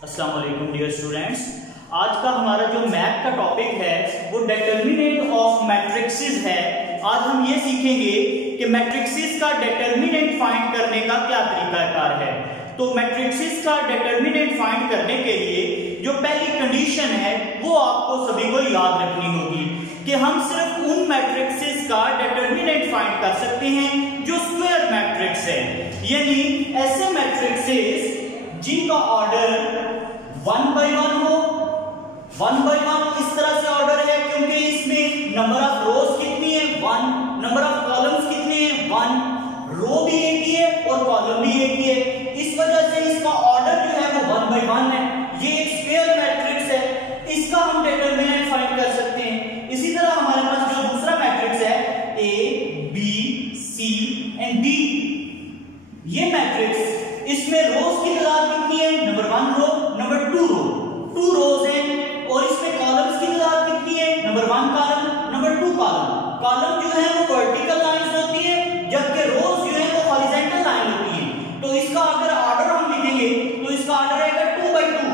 अस्सलाम वालेकुम dear students. आज का हमारा जो मैथ का टॉपिक है वो डिटर्मिनेंट ऑफ मैट्रिक्सेस है। आज हम ये सीखेंगे कि मैट्रिक्सेस का डिटर्मिनेंट फाइंड करने का क्या तरीकाकार है। तो मैट्रिक्सेस का डिटर्मिनेंट फाइंड करने के लिए जो पहली कंडीशन है वो आपको सभी को याद रखनी होगी कि हम सिर्फ उन मैट्रिक्सेस का डिटर्मिनेंट फाइंड कर सकते हैं जो स्क्वायर मैट्रिक्स है, यानी ऐसे मैट्रिक्सेस जिनका ऑर्डर 1 by 1 हो। 1 by 1 इस तरह से ऑर्डर है क्योंकि इसमें नंबर ऑफ रोज कितनी है 1, नंबर ऑफ कॉलम्स कितने हैं 1, रो भी एक ही है और कॉलम भी एक ही है। इस वजह से इसका ऑर्डर जो है वो 1 by 1 है। ये एक स्क्वायर मैट्रिक्स है, इसका हम डिटर्मिनेंट फाइंड कर सकते हैं। इसी तरह हमारे पास जो दूसरा मैट्रिक्स है A, B, C and D, ये मैट्रिक्स इसमें रोज की तादाद कितनी है नंबर 1 रो, नंबर 2 रो, 2 रोज हैं। और इसमें कॉलम्स की तादाद कितनी है number 1 column, number 2 column. Column जो है वो वर्टिकल लाइंस होती है जबकि रोज जो है वो हॉरिजॉन्टल लाइन होती है। तो इसका अगर ऑर्डर हम लिखेंगे तो इसका ऑर्डर आएगा 2 by 2।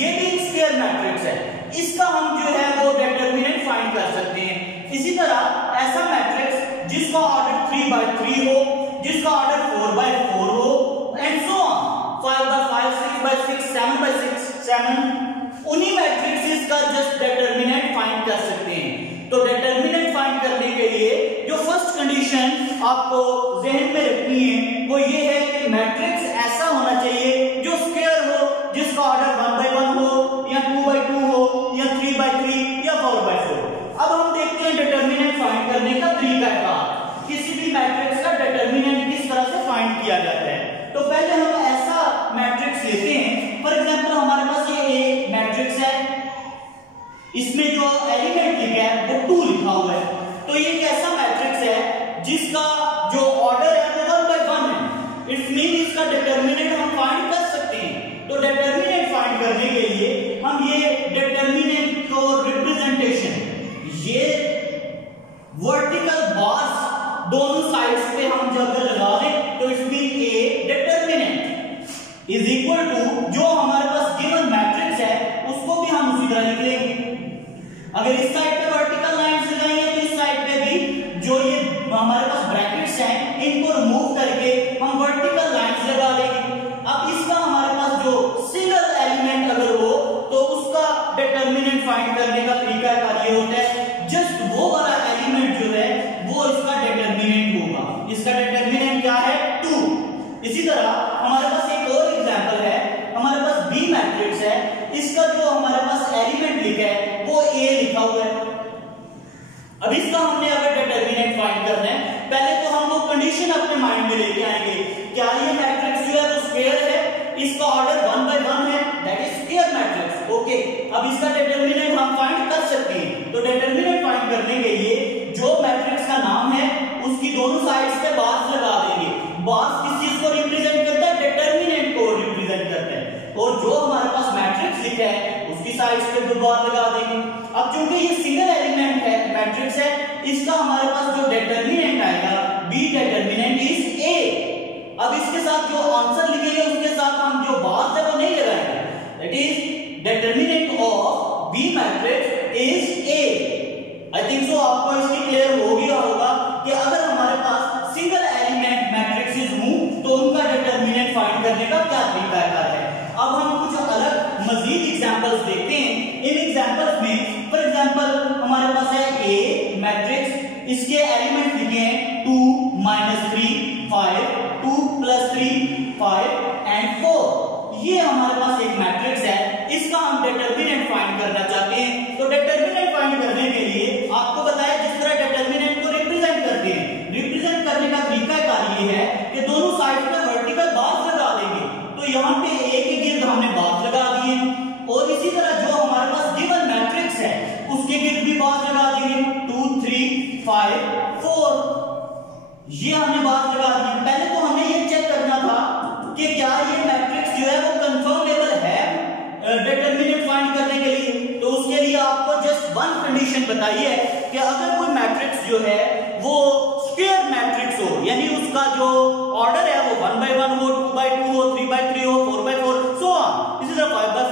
ये भी एक स्क्वायर मैट्रिक्स है, इसका हम जो है वो डिटर्मिनेंट फाइंड कर सकते हैं। इसी तरह ऐसा मैट्रिक्स जिसका ऑर्डर 3 by 3 हो, जिसका ऑर्डर 4 by 4 हो and so on, 5 by 5, 6 by 6, 7 by 6, 7, उन्हीं मैट्रिक्सेस का जस्ट डिटर्मिनेंट फाइंड कर सकते हैं। तो डिटर्मिनेंट फाइंड करने के लिए जो फर्स्ट कंडीशन आपको जहन में रखनी है वो ये है कि मैट्रिक्स ऐसा होना चाहिए जो स्क्वायर हो, जिसका ऑर्डर 1 by 1 हो या 2 by 2 हो या 3 by 3 या 4 by 4। अब हम देखते हैं डिटर्मिनेंट फाइंड करने का तरीका क्या, किसी भी मैट्रिक्स का डिटर्मिनेंट किस तरह से फाइंड किया जाता है। तो पहले हम ऐसा मैट्रिक्स लेते हैं, फॉर एग्जांपल हमारे पास ये एक मैट्रिक्स है, इसमें जो एलिमेंट लिखा है वो 2 लिखा हुआ है। तो ये एक ऐसा मैट्रिक्स है जिसका जो ऑर्डर है वो 1 by 1 है। इट्स मीन इसका डिटर्मिनेंट हम फाइंड कर सकते हैं। तो डिटर्मिनेंट फाइंड करने के लिए हम ये डिटर्मिनेंट को रिप्रेजेंटेशन, ये वर्टिकल बार्स दोनों साइड्स पे हम जब लगा दें तो it's mean A determinant is equal to जो हमारे पास गिवन मैट्रिक्स है उसको भी हम उसी तरह लिख लेंगे। अगर इस साइड पे वर्टिकल लाइंस लगाएंगे तो इस साइड पे भी जो ये हमारे पास ब्रैकेट्स हैं इनको रिमूव करके हम वर्टिकल लाइंस लगा लेंगे। अब इसका हमारे पास जो सिंगल एलिमेंट अगर हो तो उसका डिटर्मिनेंट फाइंड करने का तरीका ये होता है, जस्ट वो वाला एलिमेंट जो है वो इसका डिटर्मिनेंट होगा। इसका डिटर्मिनेंट क्या है 2। इसी तरह हमारे पास एक और एग्जांपल है, हमारे पास बी मैट्रिक्स है, इसका जो हमारे पास एलिमेंट लिखा है वो ए लिखा हुआ है। अब इसका हमने अगर डिटर्मिनेंट फाइंड करना है, पहले तो हम वो कंडीशन अपने माइंड में लेके आएंगे, क्या ये मैट्रिक्स जो है वो स्क्वायर है, इसका ऑर्डर 1 by 1 है, that is square matrix. Okay, अब इसका डिटर्मिनेंट हम फाइंड कर सकते हैं। तो डिटर्मिनेंट फाइंड करने के लिए जो मैट्रिक्स का नाम है उसकी दोनों साइड्स पे बार्स लगा देंगे। बार्स किस चीज को रिप्रेजेंट करता है, डिटर्मिनेंट को रिप्रेजेंट करता है। और जो हमारे पास मैट्रिक्स लिखा है उसकी साइड्स पे 2 बार लगा देंगे। अब चूंकि ये सिंगल एलिमेंट है मैट्रिक्स है, इसका हमारे पास जो डिटर्मिनेंट आएगा बी डिटर्मिनेंट इज ए। अब इसके साथ जो आंसर लिखेंगे उसके साथ हम जो बार्स है वो नहीं लगाएंगे, that is determinant of B matrix is A. I think so आपको इसकी क्लियर हो गया होगा कि अगर हमारे पास सिंगल एलिमेंट मैट्रिक्सेस हों तो उनका डिटर्मिनेंट फाइंड करने का क्या तरीका है। अब हम कुछ अलग मजीद एग्जांपल्स देखते हैं। इन एग्जांपल्स में फॉर एग्जांपल हमारे पास है ए मैट्रिक्स, इसके एलिमेंट लिखे हैं 2 -3 5 2 + 3 5 एंड 4। ये हमारे पास एक मैट्रिक्स है, इसका हम डिटर्मिनेंट फाइंड करना चाहते हैं। तो डिटर्मिनेंट फाइंड करने के लिए आपको बताया जिस तरह डिटर्मिनेंट को रिप्रेजेंट करते हैं, रिप्रेजेंट करने का तरीका ये है कि दोनों साइड पे वर्टिकल बार्स लगा देंगे। तो यहाँ पे ए के गिर्द हमने बार्स लगा दिए और इसी तरह जो हमारे पास गिवन मैट्रिक्स है उसके गिर्द भी बार्स लगा देंगे 2 3 5 4। ये हमने बार्स लगा दिए। पहले तो हमें ये चेक करना था कि क्या ये मैट्रिक्स जो है वो कंफर्मेबल है डिटर्मिनेंट फाइंड करने के लिए। तो उसके लिए आपको जस्ट वन कंडीशन बताई है कि अगर कोई मैट्रिक्स जो है वो स्क्वायर मैट्रिक्स हो, यानी उसका जो ऑर्डर है वो 1 by 1 हो, 2 by 2 हो, 3 by 3 हो, 4 by 4 सो ऑन, इसी तरह 5 by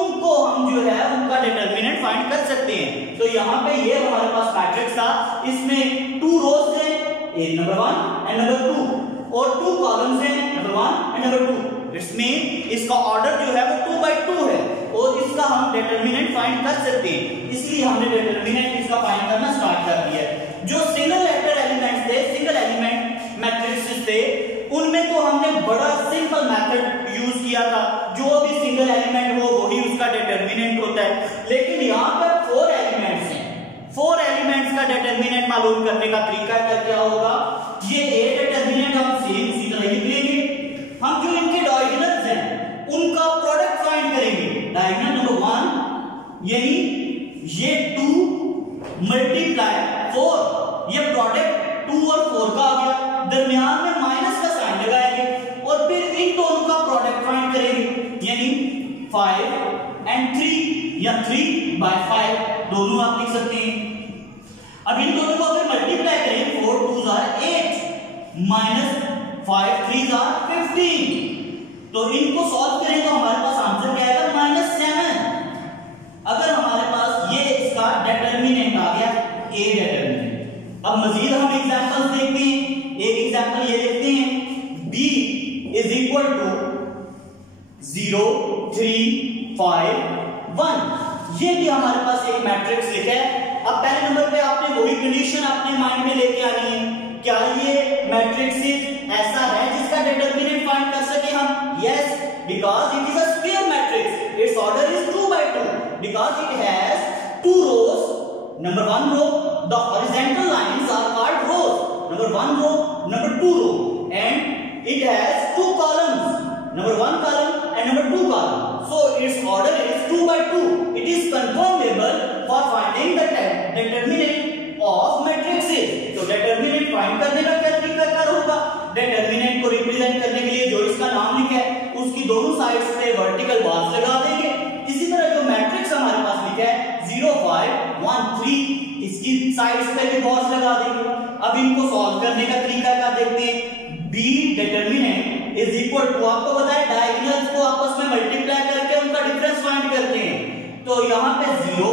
उनको हम जो है उनका डिटर्मिनेंट फाइंड कर सकते हैं। तो यहाँ पे ये हमारे पास मैट्रिक्स था, इसमें 2 रोज है, एक नंबर 1 एंड नंबर 2, और 2 कॉलम्स हैं, नंबर 1 एंड नंबर 2। इसमें इसका ऑर्डर जो है वो 2 by 2 है और इसका हम डिटर्मिनेंट फाइंड कर सकते हैं, इसलिए हमने डिटर्मिनेंट इसका फाइंड करना स्टार्ट कर दिया है। जो सिंगल लेटर एलिमेंट्स थे, सिंगल एलिमेंट मैट्रिक्स थे, उनमें तो हमने बड़ा सिंपल मेथड यूज किया था, जो भी सिंगल एलिमेंट हो वही उसका डिटर्मिनेंट होता है। लेकिन यहाँ पर 4 एलिमेंट्स हैं, 4 एलिमेंट्स का डिटर्मिनेंट मालूम करने का तरीका क्या होगा, ये ए डिटर्मिनेंट हम सेम उसी तरह लिख लेंगे। हम जो इनके डायगोनल्स हैं उनका प्रोडक्ट फाइंड करेंगे। डायगोनल नंबर 1 यानी ये 2 मल्टीप्लाई 4, ये प्रोडक्ट 2 और 4 का आ गया, दरमियान में माइनस का साइन लगाएंगे और फिर इन दोनों का प्रोडक्ट फाइंड करेंगे, यानी 5 and 3 या 3 by 5 दोनों आप लिख सकते हैं। अब इन दोनों को अगर मल्टीप्लाई करें, 4 2s are 8 minus 5 3s are 15, तो इनको सॉल्व करें तो हमारे पास आंसर क्या आएगा, -7। अगर हमारे पास ये इसका डिटर्मिनेंट आ गया, ए डिटर्मिनेंट। अब मजीद हम एग्जांपल्स देखते हैं, एक एग्जांपल ये देखते हैं, b is equal to 0 3 5 1, ये भी हमारे पास एक मैट्रिक्स लिखा है। अब पहले नंबर पे आपने वही कंडीशन अपने माइंड में लेके आनी है, क्या ये मैट्रिक्स ऐसा है जिसका डिटर्मिनेंट फाइंड कर सके हम? Yes, because it is a square matrix, it's order is 2 by 2, because it has 2 rows, number 1 row, the horizontal lines are called rows, number 1 row, number 2 row, and it has 2 columns, number 1 column and number 2 column, so its order is 2 by 2. It is confirmable for finding the determinant of matrices. तो determinant find करने का क्या तरीका होगा, determinant को represent करने के लिए जो इसका नाम लिखा है उसकी दोनों साइड्स पे वर्टिकल बार्स लगा देंगे। इसी तरह जो मैट्रिक्स हमारे पास लिखा है 0 5 1 3, इसकी साइड्स पे भी बार्स लगा देंगे। अब इनको सॉल्व करने का तरीका क्या देखते हैं, b determinant is equal to, आपको पता है डायगोनल्स को आपस में मल्टीप्लाई करके उनका डिफरेंस फाइंड करते हैं, तो यहाँ पे 0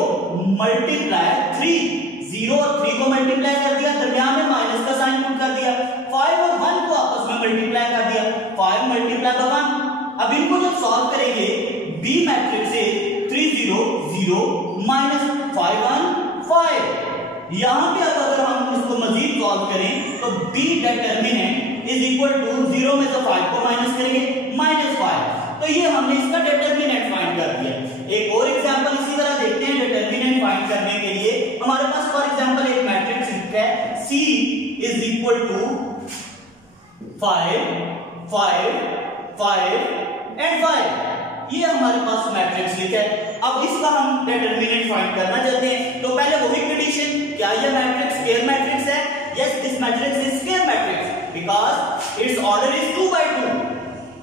मल्टीप्लाई 3, 0 और 3 को मल्टीप्लाई कर दिया, दरमियान में माइनस का साइन पुट कर दिया, 5 और 1 को आपस में मल्टीप्लाई कर दिया, 5 मल्टीप्लाई बाय 1। अब इनको जब सॉल्व करेंगे, b मैट्रिक्स से 3 0 0 माइनस 5 1 5, यहां पे अगर हम इसको मजीद सॉल्व करें तो b determinant is equal to 0 में से 5 को माइनस करेंगे -5, तो ये हमने इसका डिटर्मिनेंट फाइंड कर दिया। एक और एग्जांपल इसी तरह देखते हैं डिटर्मिनेंट फाइंड करने के लिए। हमारे पास फॉर एग्जांपल एक मैट्रिक्स है c is equal to 5 5 5 and 5, ये हमारे पास मैट्रिक्स लिखा है। अब इसका हम डिटर्मिनेंट फाइंड करना चाहते हैं, तो पहले वही कंडीशन, क्या ये मैट्रिक्स स्क्वायर मैट्रिक्स है? Yes, this matrix is square matrix because it's order is 2 by 2।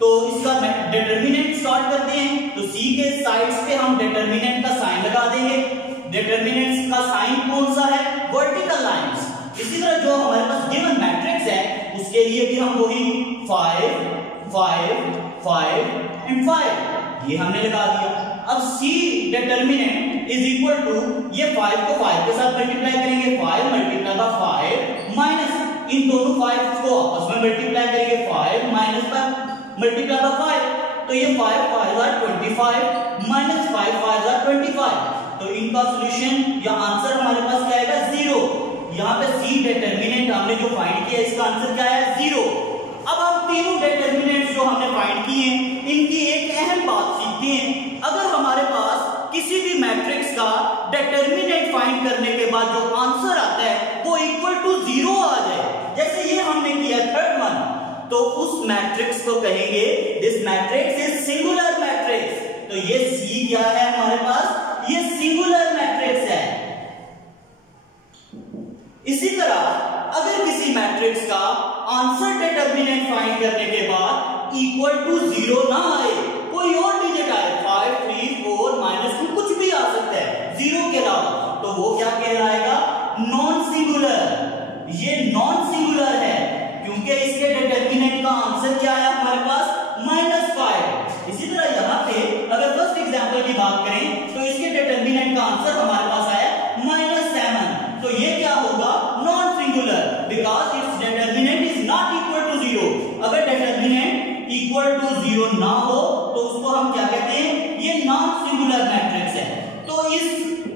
तो इसका डिटर्मिनेंट स्टार्ट करते हैं, तो c के साइड्स पे हम डिटर्मिनेंट का साइन लगा देंगे। डिटर्मिनेंट का साइन कौन सा है? Vertical lines. इसी तरह जो हमारे पास गिवन मैट्रिक्स है उसके लिए भी हम वही 5 5 5 एंड 5 ये हमने लगा दिया। अब c determinant is equal to, ये 5 को 5 के साथ मल्टीप्लाई करेंगे, 5 मल्टीप्लाई बाय 5 माइनस इन दोनों 5 को आपस में मल्टीप्लाई करेंगे, 5 माइनस मल्टीप्लाई बाय 5, तो ये 5 5 are 25 माइनस 5 5 are 25, तो इनका सॉल्यूशन या आंसर हमारे पास क्या आएगा? 0। यहाँ पे c डिटर्मिनेंट हमने जो फाइंड किया इसका आंसर क्या है? 0। अब हम तीनों डिटर्मिनेंट्स जो हमने फाइंड किए हैं इनकी एक अहम बात सीखते हैं। अगर हमारे पास किसी भी मैट्रिक्स का डिटर्मिनेंट फाइंड करने के बाद जो आंसर आता है वो इक्वल टू 0 आ जाए, जैसे ये हमने किया थर्ड वन, तो उस मैट्रिक्स को कहेंगे this matrix is singular matrix. तो ये C क्या है हमारे पास? ये सिंगुलर मैट्रिक्स है। इसी तरह अगर किसी मैट्रिक्स का आंसर डिटर्मिनेंट फाइंड करने के बाद इक्वल टू 0 ना आए, कोई और डिजिट आए, 5 3 4 -2 कुछ भी आ सकता है 0 के अलावा, तो वो क्या कहलाएगा? Non singular. ये नॉन सिंगुलर है क्योंकि इसके डिटर्मिनेंट का आंसर क्या आया हमारे पास? -5। इसी तरह एग्जांपल की बात करें तो इसके डिटरमिनेंट का आंसर हमारे पास आया -7। तो ये क्या होगा, non singular, because its determinant is not equal to 0। अगर डिटरमिनेंट इक्वल टू 0 ना हो तो उसको हम क्या कहते हैं, ये नॉन सिंगुलर मैट्रिक्स है। तो इस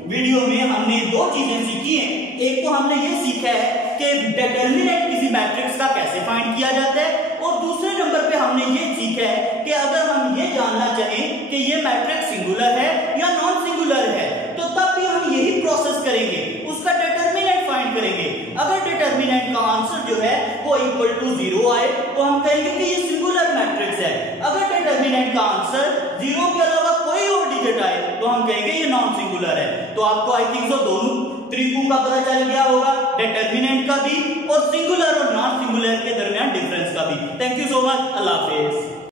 वीडियो में हमने दो चीजें सीखी हैं। एक तो हमने ये सीखा है कि डिटरमिनेंट किसी मैट्रिक्स का कैसे फाइंड किया जाता है, और दूसरे नंबर पे हमने ये सीखा है कि अगर हम ये जानना चाहें कि ये मैट्रिक्स सिंगुलर है या नॉन सिंगुलर है तो तब भी हम यही प्रोसेस करेंगे, उसका डिटरमिनेंट फाइंड करेंगे। अगर डिटरमिनेंट का आंसर जो है वो इक्वल टू 0 आए तो हम कहेंगे कि ये सिंगुलर मैट्रिक्स है। अगर डिटरमिनेंट का आंसर 0 के अलावा कोई और डिजिट आए तो हम कहेंगे ये नॉन सिंगुलर है। तो आपको आई थिंक सो दोनों तरीकों का पता चल गया होगा, डिटरमिनेंट का भी और सिंगुलर और नॉन सिंगुलर के दरमियान डिफरेंस का भी। Thank you so much, Allah Hafiz.